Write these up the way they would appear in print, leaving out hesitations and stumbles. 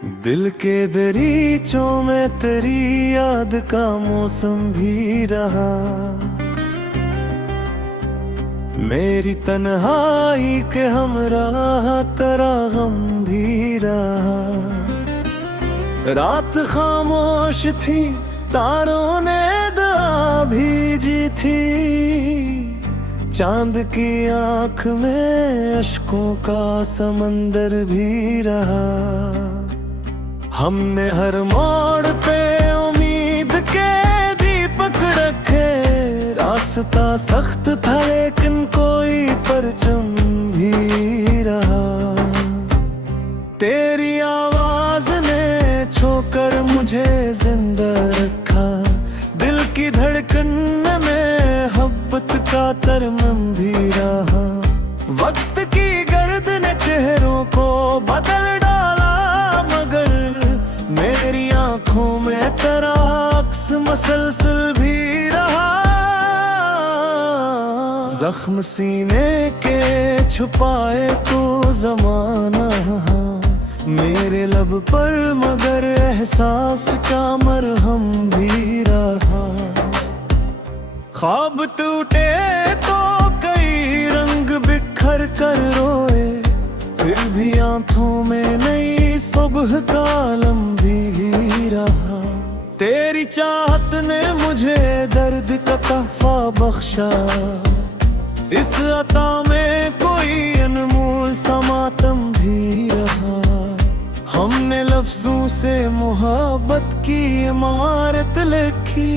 दिल के दरीचों में तेरी याद का मौसम भी रहा। मेरी तन्हाई के हमराह तेरा गम भी रहा। रात खामोश थी, तारों ने दुआ भेजी थी। चांद की आंख में अश्कों का समंदर भी रहा। हमने हर मोड़ पे उम्मीद के दीपक रखे। रास्ता सख्त था लेकिन कोई परचम भी रहा। तेरी आवाज ने छोकर मुझे जिंदा रखा। दिल की धड़कन में मोहब्बत का तरमम भी रहा। वक्त की गर्द ने चेहरों को बदल डाला, मगर मेरी आंखों में तेरा अक्स मसलसल भी रहा। जख्म सीने के छुपाए तो जमाना, मेरे लब पर मगर एहसास का मरहम भी रहा। ख्वाब टूटे तो कई रंग बिखर कर रोए, फिर भी आंखों में नई सुबह का आलम भी रहा। तेरी चाहत ने मुझे दर्द का तोहफा बख्शा। इस अता में कोई अनमोल सा मातम भी रहा। हमने लफ्जों से मोहब्बत की इमारत लिखी।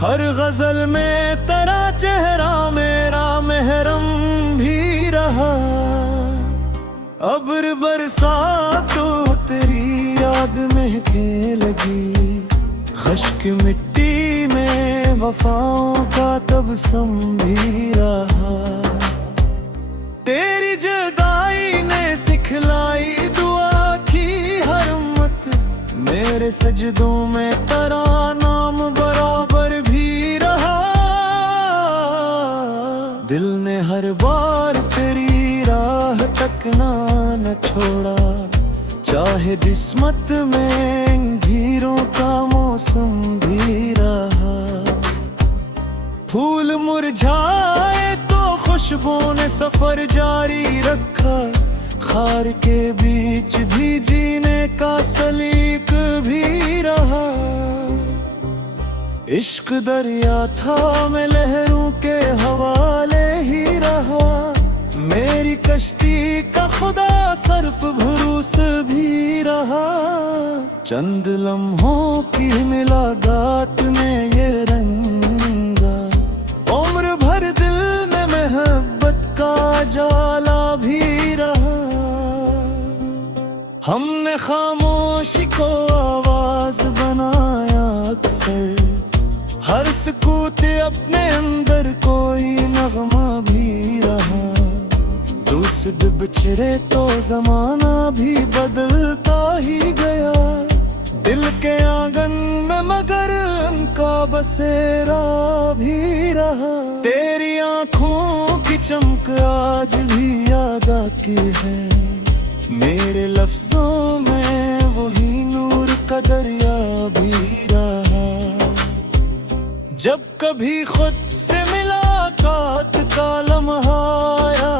हर गजल में तेरा चेहरा मेरा महरम भी रहा। अब्र बरसा तो तेरी याद महके लगी। खश्क मिट्टी में वफाओं का तबसम भी रहा। तेरी जुदाई ने सिखलाई दुआ की हरमत। मेरे सजदों में तेरा नाम बराबर भी रहा। दिल ने हर बार तेरी राह तकना न छोड़ा। चाहे किस्मत में अंधेरों का मौसम भी रहा। फूल मुरझाए तो खुशबू ने सफर जारी रखा। खार के बीच भी जीने का सलीक भी रहा। इश्क दरिया था, मैं लहरों के हवाले ही रहा। मेरी कश्ती का खुदा सर्फ भरोस भी रहा। चंद लम्हों की मुलाकात ने ये रंगा। उम्र भर दिल में मोहब्बत का जाला भी रहा। हमने खामोशी को आवाज बनाया अक्सर। हर सुकूत अपने अंदर कोई नगमा भी रहा। दोस्त बिछड़े तो जमाना भी बदलता ही गया। दिल के आंगन में मगर उनका बसेरा भी रहा। तेरी आंखों की चमक आज भी याद आती है। मेरे लफ्जों में वही नूर का दरिया भी रहा। जब कभी खुद से मुलाकात का लम्हा आया,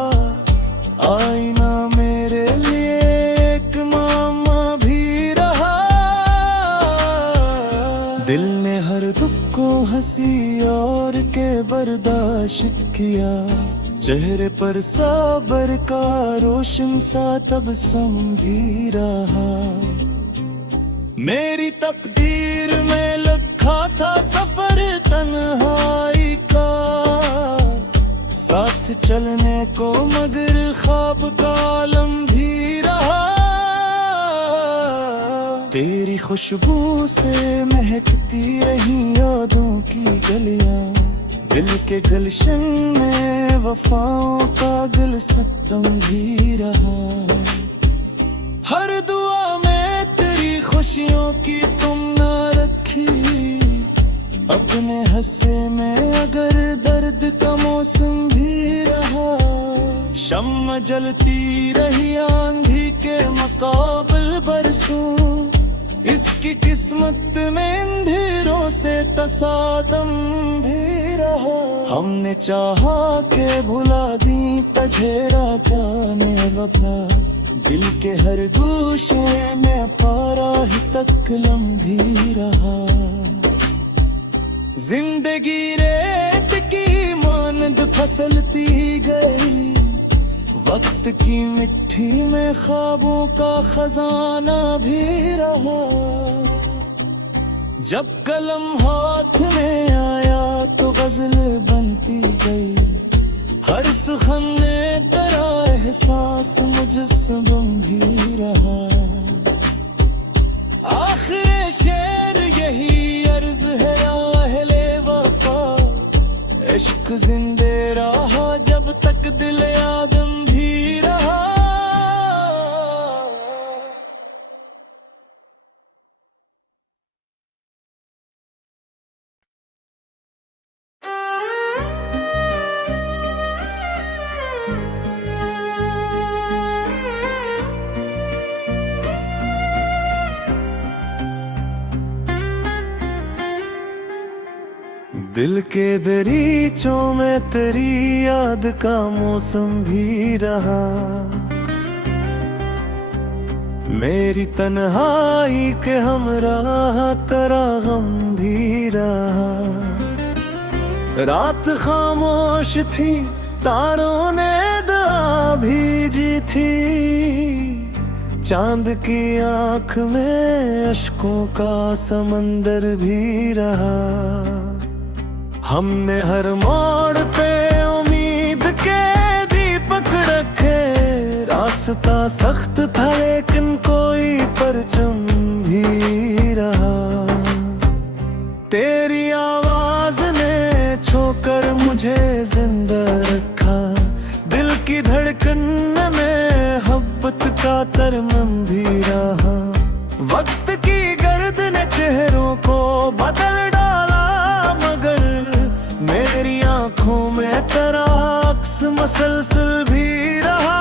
आईना मेरे लिए एक मामा भी रहा। दिल ने हर दुख को हंसी और के बर्दाश्त किया। चेहरे पर सब्र का रोशन सा तबस्सुम भी रहा। मेरी तकदीर में लिखा था सफर तन्हाई का। साथ चलने को मगर ख्वाब का आलम भी रहा। तेरी खुशबू से महकती रही यादों की गलियां। दिल के गुलशन में वफाओं का गुलसतम भी रहा। हर दुआ में तेरी खुशियों की तुम ना रखी। अपने हंसे में अगर दर्द का मौसम भी रहा। शम्मा जलती रही आंधी के मुकाबल बरसे। क्यों इसकी किस्मत में अंधेरों से तसादम भी रहा। हमने चाहा के भुला दी तझेरा जाने वफा, दिल के हर गोशे में पारा ही तकलम भी रहा। जिंदगी रेत की मानद फसलती गई, वक्त की मिट्टी में ख्वाबों का खजाना भी रहा। जब कलम हाथ में आया तो गजल बनती गई, हर सुखन ने तेरा एहसास मुजस्सम भी रहा। आखिर शेर यही अर्ज है अहले वफा, इश्क जिंदे रहा जब तक दिल आदम भी रहा। दिल के दरीचों में तेरी याद का मौसम भी रहा। मेरी तन्हाई के हमराह तेरा गम भी रहा। रात खामोश थी, तारों ने दुआ भेजी थी, चांद की आंख में अश्कों का समंदर भी रहा। हमने हर मोड़ पे उम्मीद के दीपक रखे, रास्ता सख्त था लेकिन कोई परचम भी रहा। तेरी आवाज ने छोकर मुझे जिंदा रखा, दिल की धड़कन में मोहब्बत का तरमम भी रहा। वक्त की गर्द ने चेहरों को बदल डाला, मगर मेरी आंखों में तेरा अक्स मसलसल भी रहा।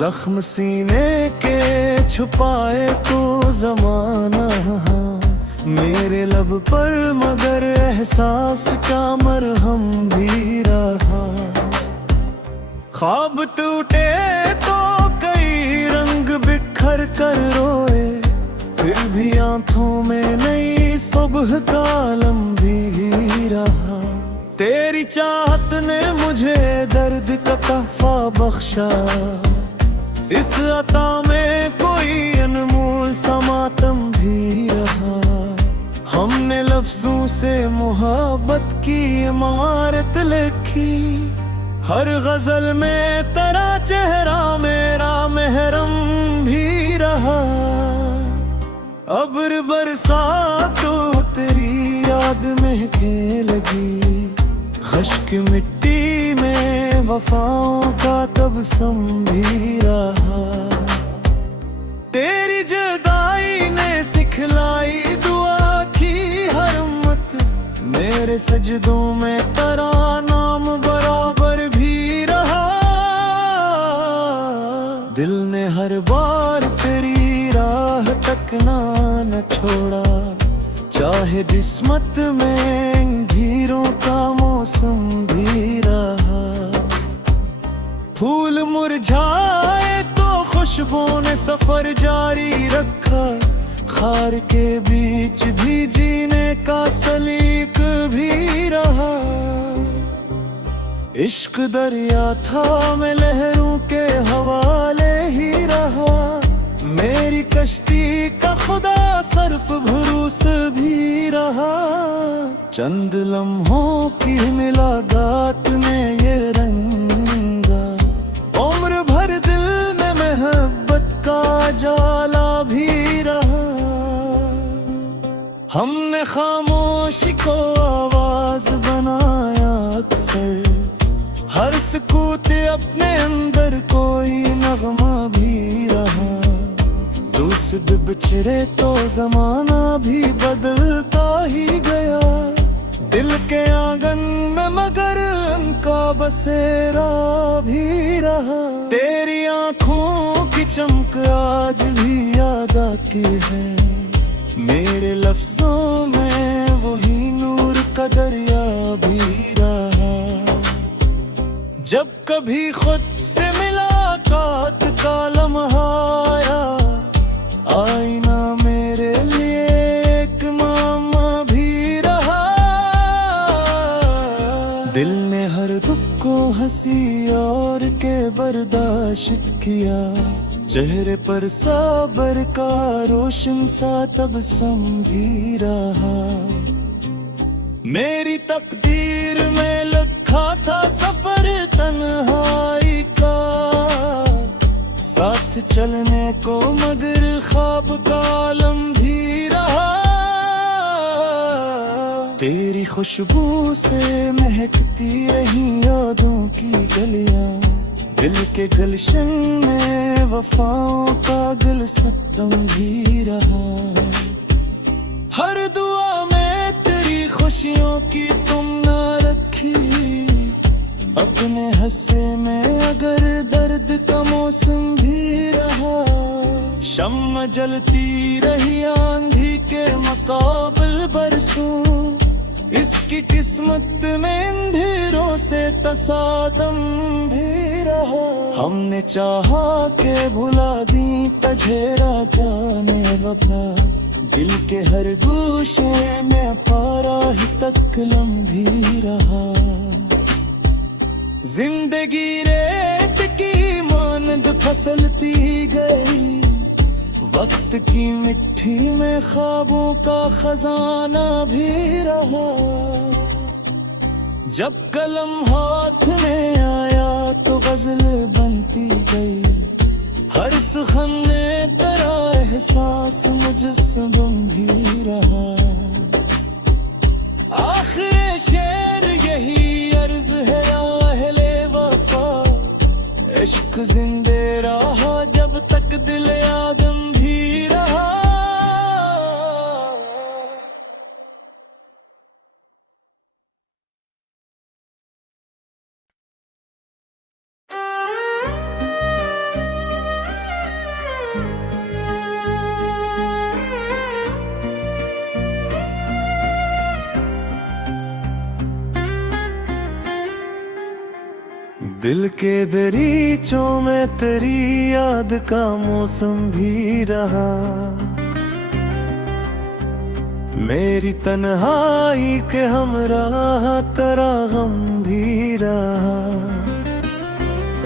जख्म सीने के छुपाए तो जमाना, मेरे लब पर मगर एहसास का मरहम भी रहा। ख्वाब टूटे तो कई रंग बिखर कर रोए, फिर भी आंखों में नई सुबह का आलम भी रहा। तेरी चाहत ने मुझे दर्द का तोहफा बख्शा, इस अता में कोई अनमोल सा मातम भी रहा। हमने लफ्जों से मोहब्बत की इमारत लिखी, हर गजल में तेरा चेहरा मेरा महरम भी रहा। अब्र बरसा तो तेरी याद महके लगी, खश्क मिट्टी में वफाओं का तबसम भी रहा। तेरी जुदाई ने सिखलाई दुआ की हरमत, मेरे सजदों में तेरा नाम बराबर भी रहा। दिल ने हर बार तेरी राह तकना न छोड़ा, चाहे किस्मत में घीरों का मौसम भी रहा। फूल मुरझाए तो खुशबू ने सफर जारी रखा, खार के बीच भी जीने का सलीक भी रहा। इश्क दरिया था मैं लहरों के हवाले ही रहा, मेरी कश्ती का खुदा सर्फ भरोस भी रहा। चंद लम्हों की मुलाकात ने ये रंगा, उम्र भर दिल में मोहब्बत का जाला भी रहा। हमने खामोशी को आवाज बनाया अक्सर, हर सुकूत अपने अंदर कोई नगमा भी रहा। दोस्त बिछड़े तो जमाना भी बदलता ही गया, दिल के आंगन में मगर उनका बसेरा भी रहा। तेरी आंखों की की चमक आज भी याद आती है। मेरे लफ्जों में वही नूर का दरिया भी रहा। जब कभी खुद से मुलाकात का लम्हा आया, आईना मेरे लिए एक मामा भी रहा। दिल ने हर दुख को हंसी और के बर्दाश्त किया। चेहरे पर सब्र का रोशन सा तबस्सुम भी रहा। मेरी तकदीर में लिखा था सफर तन्हाई का, साथ चलने को मगर ख्वाब का आलम भी रहा। तेरी खुशबू से महकती रही यादों की गलियां, दिल के गुलशन में वफाओं का गुलसतम भी रहा। हर दुआ में तेरी खुशियों की तुम ना रखी, अपने हंसे में अगर दर्द का मौसम भी रहा। शम्म जलती रही आंधी के मुकाबल बरसों, इसकी किस्मत में अंधेरों से तसादम भी रहा। हमने चाहा के भुला दी तझेरा जाने वफा, दिल के हर गोशे में पारा ही तकलम भी रहा। जिंदगी रेत की मानद फसलती गई, वक्त की मिट्टी में ख्वाबों का खजाना भी रहा। जब कलम हाथ में आया तो गजल बनती गई, हर सुखन में तेरा एहसास मुजस्सम भी रहा। आखिर शेर यही अर्ज है अहले वफा, इश्क जिंदे रहा जब तक दिल आदम भी रहा। दिल के दरीचों में तेरी याद का मौसम भी रहा। मेरी तन्हाई के हमराह तेरा गम भी रहा।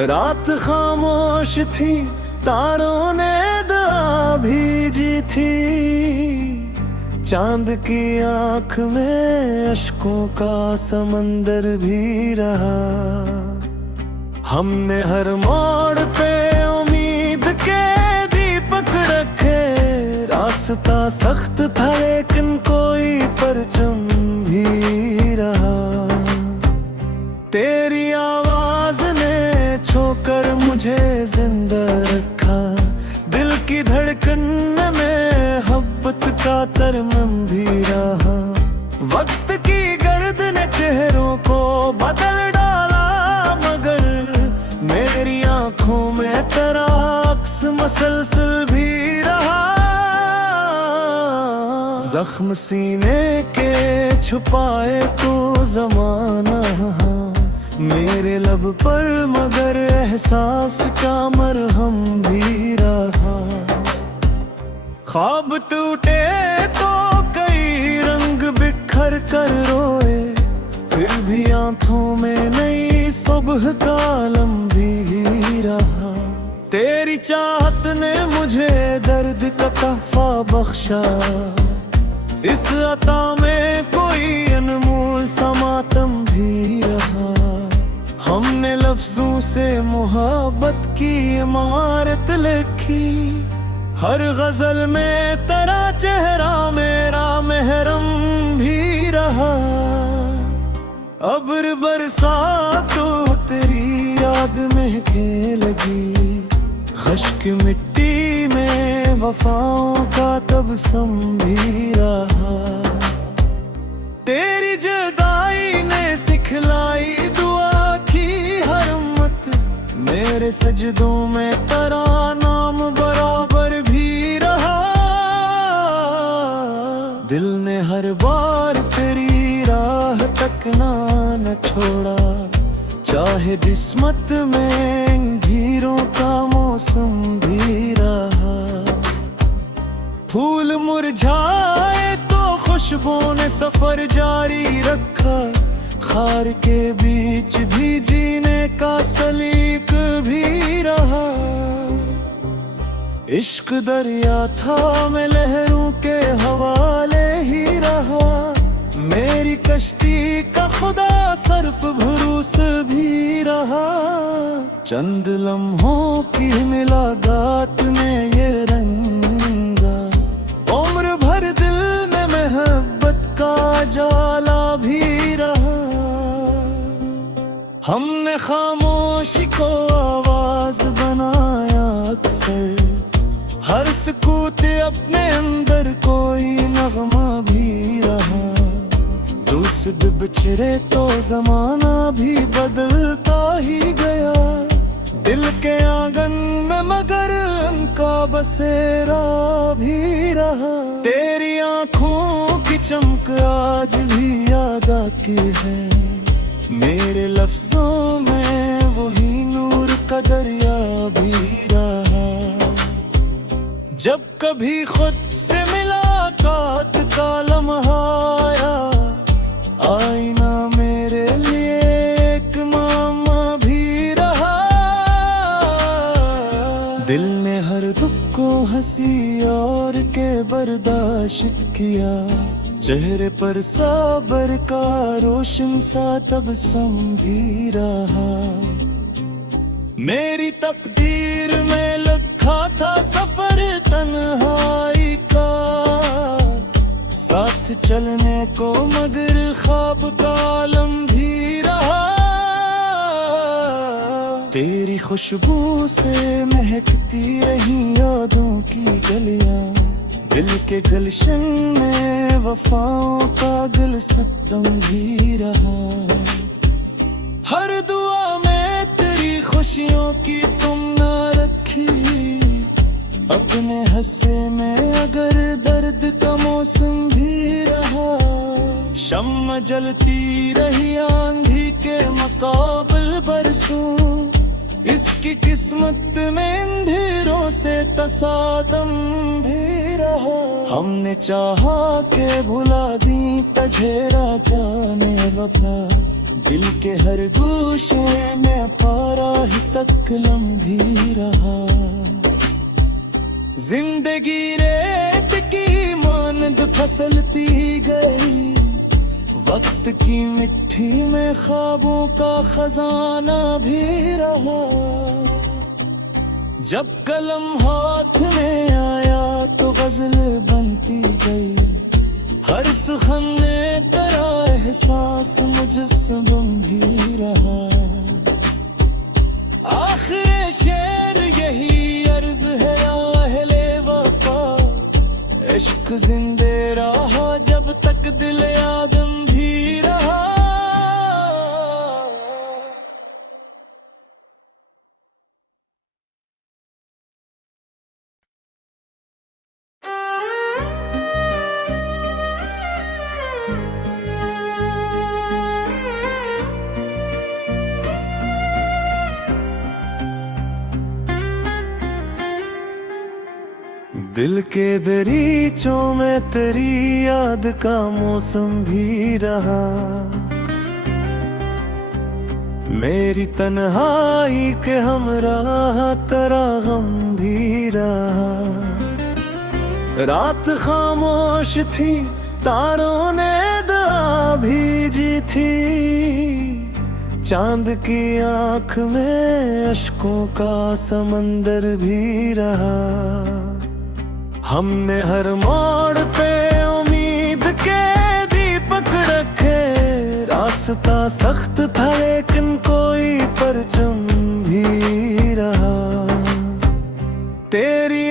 रात खामोश थी, तारों ने दुआ भेजी थी, चांद की आंख में अश्कों का समंदर भी रहा। हमने हर मोड़ पे उम्मीद के दीपक रखे, रास्ता सख्त था लेकिन कोई परचम भी रहा। तेरी आवाज ने छोकर मुझे जिंदा रखा, दिल की धड़कन में मोहब्बत का तरमम भी रहा। वक्त की गर्द ने चेहरों को बदल डाला, मगर मेरी आंखों में तेरा अक्स मसलसल भी रहा। जख्म सीने के छुपाए तो जमाना, मेरे लब पर मगर एहसास का मरहम भी रहा। ख्वाब टूटे तो कई रंग बिखर कर रोए, फिर भी आंखों में नई सुबह का आलम भी रहा। तेरी चाहत ने मुझे दर्द का तोहफा बख्शा, इस अता में कोई अनमोल सा मातम भी रहा। हमने लफ्जों से मोहब्बत की इमारत लिखी, हर गजल में तेरा चेहरा मेरा महरम भी रहा। अब्र बरसा तो तेरी याद महके लगी, खश्क मिट्टी में वफाओं का तबस्सुम भी रहा। तेरी जुदाई ने सिखलाई दुआ की हरमत, मेरे सजदों में तेरा नाम हर बार तेरी राह तकना न छोड़ा, चाहे किस्मत में धीरों का मौसम भी रहा। फूल मुरझाए तो खुशबू ने सफर जारी रखा, खार के बीच भी जीने का सलीक भी रहा। इश्क दरिया था मैं लहरों के हवाले ही रहा, मेरी कश्ती का खुदा सर्फ भरोस भी रहा। चंद लम्हों की मुलाकात ने ये रंगा, उम्र भर दिल में मोहब्बत का जाला भी रहा। हमने खामोशी को आवाज बनाया अक्सर, हर सुकूत अपने अंदर कोई नगमा भी रहा। दूसरे बिछड़े तो जमाना भी बदलता ही गया, दिल के आंगन में मगर उनका बसेरा भी रहा। तेरी आंखों की चमक आज भी याद आती है, मेरे लफ्जों में वही नूर का दरिया भी रहा। जब कभी खुद से मुलाकात का लम्हा आया, आईना मेरे लिए एक मामा भी रहा। दिल ने हर दुख को हंसी और के बर्दाश्त किया, चेहरे पर सब्र का रोशन सा तबस्सुम भी रहा। मेरी तकदीर में लिखा था सफर तन्हाई का, साथ चलने को मगर ख्वाब का आलम भी रहा। तेरी खुशबू से महकती रही यादों की गलियां, दिल के गुलशन में वफाओं का गुलसत्तम भी रहा। हर दुआ में तेरी खुशियों की तुम ना रखी, अपने हंसे में अगर दर्द का मौसम भी रहा। शम्मा जलती रही आंधी के मुकाबल बरसों, इसकी किस्मत में अंधेरों से तसादम भी रहा। हमने चाहा के भुला दी तझेरा जाने वफा, दिल के हर गोशे में पारा ही तकलम भी रहा। जिंदगी रेत की मानद फसलती गई, वक्त की मिट्टी में ख्वाबों का खजाना भी रहा। जब कलम हाथ में आया तो गजल बनती गई, हर सुखन ने तेरा एहसास मुझसे भी रहा। आखिर शेर यही अर्ज है अहले वफा, इश्क जिंदे रहा जब तक दिल आदम भी रहा। दिल के दरीचों में तेरी याद का मौसम भी रहा, मेरी तन्हाई के हमराह तेरा गम भी रहा। रात खामोश थी, तारों ने दुआ भेजी थी, चांद की आंख में अश्कों का समंदर भी रहा। हमने हर मोड़ पे उम्मीद के दीपक रखे, रास्ता सख्त था लेकिन कोई परचम भी रहा। तेरी